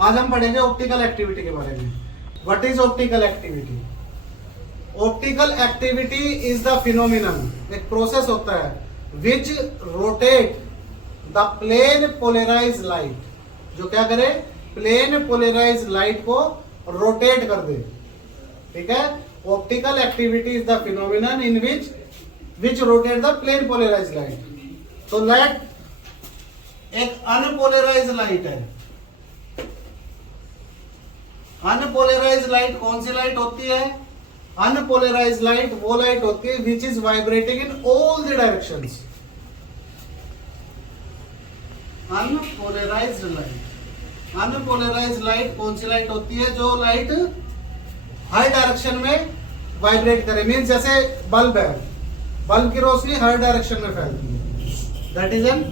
आज हम पढ़ेंगे ऑप्टिकल एक्टिविटी के बारे में। What is optical activity? Optical activity is the phenomenon, एक प्रोसेस होता है which rotate the plane polarise light, जो क्या करे, प्लेन पोलराइज लाइट को रोटेट कर दे। ठीक है, optical activity is the phenomenon in which rotate the plane polarise light. तो लाइट एक अनपोलराइज लाइट है। अनपोलराइज लाइट कौन सी लाइट होती है? अनपोलराइज लाइट वो लाइट होती है which is vibrating in all the directions. Unpolarised light, unpolarised light कौन सी लाइट होती है? जो लाइट हर डायरेक्शन में वाइब्रेट करे। मीन्स जैसे बल्ब है, बल्ब की रोशनी हर डायरेक्शन में फैलती है, that is an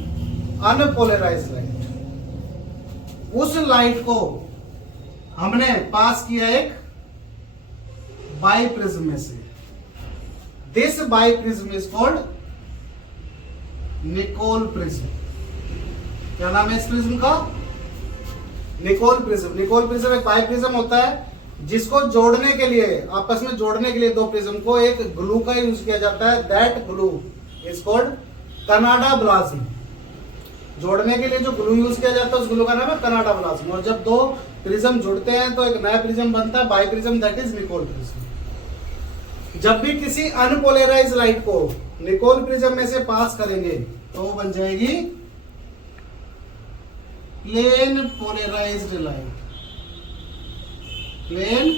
unpolarised light. उस लाइट को हमने पास किया एक बाई प्रिज्म में से। This biprism is called Nicol prism. क्या नाम है इस प्रिज्म का? Nicol prism. निकोल प्रिज्म एक बाई प्रिज्म होता है जिसको जोड़ने के लिए, आपस में जोड़ने के लिए दो प्रिज्म को एक ग्लू का यूज किया जाता है। That glue is called Canada balsam. जोड़ने के लिए जो ग्लू यूज किया जाता है उस ग्लू का नाम है कनाडा ब्लाज्म। और जब दो प्रिज्म जुड़ते हैं तो एक नया प्रिज्म बनता है, biprism, that is Nicol prism. जब भी किसी अनपोलराइज लाइट को निकोल प्रिज्म में से पास करेंगे तो वो बन जाएगी plane polarised light. Plane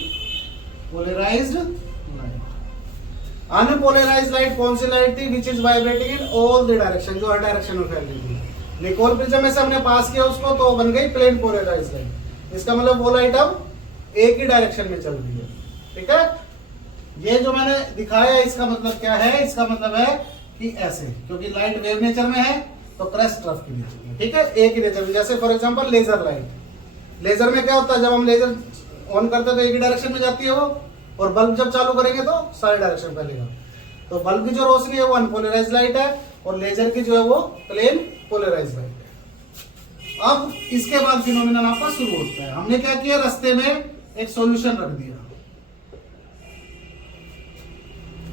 polarised light. Unpolarised light कौन सी लाइट थी? Which is vibrating in all the direction, जो हर डायरेक्शन में फैल रही थी। निकोल प्रिज्म में से हमने पास किया उसको तो बन गई प्लेन पोलराइज्ड लाइट। इसका मतलब वो लाइट अब एक ही डायरेक्शन में चल रही है। ठीक है, ये जो मैंने दिखाया इसका मतलब क्या है? इसका मतलब है कि ऐसे, क्योंकि लाइट वेव नेचर में है तो क्रस्ट रफ की नेचर में। ठीक है, एक ही नेचर में। जैसे for example laser light. Laser में क्या होता है? जब हम लेजर ऑन करते हैं तो एक ही डायरेक्शन में जाती है वो, और बल्ब जब चालू करेंगे तो सारे डायरेक्शन फैलेगा। तो बल्ब की जो रोशनी है वो अनपोलराइज्ड लाइट है और लेजर की जो है वो प्लेन पोलराइज्ड लाइट है। अब इसके बाद फिनोमिनन आपका शुरू होता है। हमने क्या किया? रास्ते में एक सॉल्यूशन रख दिया।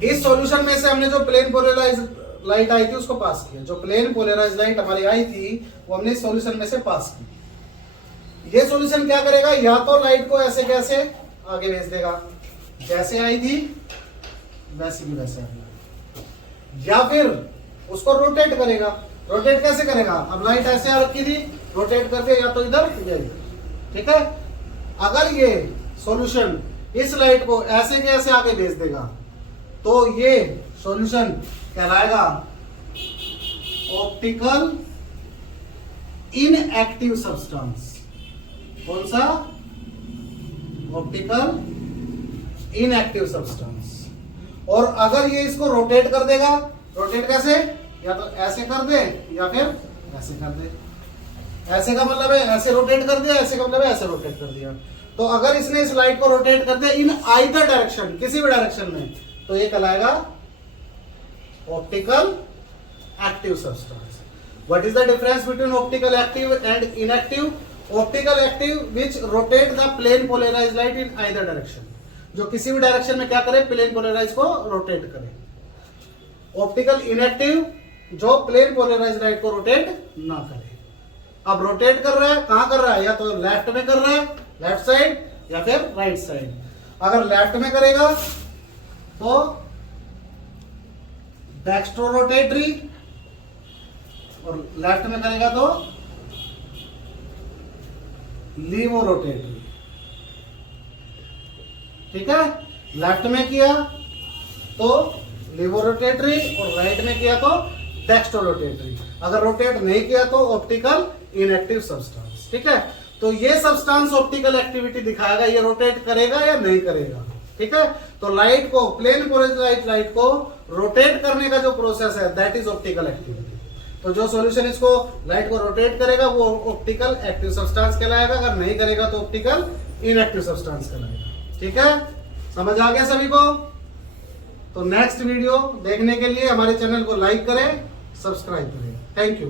इस सॉल्यूशन में से हमने जो प्लेन पोलराइज्ड लाइट आई थी उसको पास किया। जो प्लेन पोलराइज्ड लाइट हमारी आई थी वो हमने इस सॉल्यूशन में से पास की। ये सॉल्यूशन क्या करेगा? या तो लाइट को ऐसे कैसे आगे भेज देगा, जैसे आई थी वैसे भी वैसे आएगा, या फिर उसको रोटेट करेगा। रोटेट कैसे करेगा? अब लाइट ऐसे रखी थी, रोटेट करके या तो इधर गई। ठीक है, अगर ये सॉल्यूशन इस लाइट को ऐसे के ऐसे आगे भेज देगा तो ये सॉल्यूशन कहलाएगा ऑप्टिकल इनएक्टिव सब्सटेंस। कौन सा? Optical inactive substance. और अगर ये इसको रोटेट कर देगा, रोटेट कैसे? या तो ऐसे कर दे या फिर ऐसे कर दे। ऐसे का मतलब है ऐसे रोटेट कर दिया, ऐसे का मतलब है ऐसे रोटेट कर दिया। तो अगर इसने इस लाइट को रोटेट कर दिया इन आइदर डायरेक्शन, किसी भी डायरेक्शन में, तो ये कहलाएगा optical active substance. What is the difference between optical active and inactive? Optical active which rotate the plane polarised light in either direction, जो किसी भी डायरेक्शन में क्या करे? प्लेन पोलराइज को रोटेट करे। ऑप्टिकल इनएक्टिव जो प्लेन पोलराइज्ड लाइट को रोटेट ना करे। अब रोटेट कर रहा है, कहां कर रहा है? या तो लेफ्ट में कर रहा है, लेफ्ट साइड, या फिर राइट साइड। अगर लेफ्ट में करेगा तो डेक्स्ट्रो रोटेटरी, और लेफ्ट में करेगा तो लीवो रोटेटरी। ठीक है, लेफ्ट में किया तो लीवो रोटेटरी और राइट में किया तो डेक्स्ट्रो रोटेटरी। अगर रोटेट नहीं किया तो ऑप्टिकल इनएक्टिव सब्सटेंस। ठीक है, तो ये सब्सटेंस ऑप्टिकल एक्टिविटी दिखाएगा, ये रोटेट करेगा या नहीं करेगा। ठीक है, तो लाइट को, प्लेन पोलराइज्ड लाइट को रोटेट करने का जो प्रोसेस है दैट इज ऑप्टिकल एक्टिविटी। तो जो सॉल्यूशन इसको लाइट को रोटेट करेगा वो ऑप्टिकल एक्टिव सब्सटेंस कहलाएगा, अगर नहीं करेगा तो ऑप्टिकल इनएक्टिव सब्सटेंस कहलाएगा। ठीक है, समझ आ गया सभी को? तो नेक्स्ट वीडियो देखने के लिए हमारे चैनल को लाइक करें, सब्सक्राइब करें। Thank you.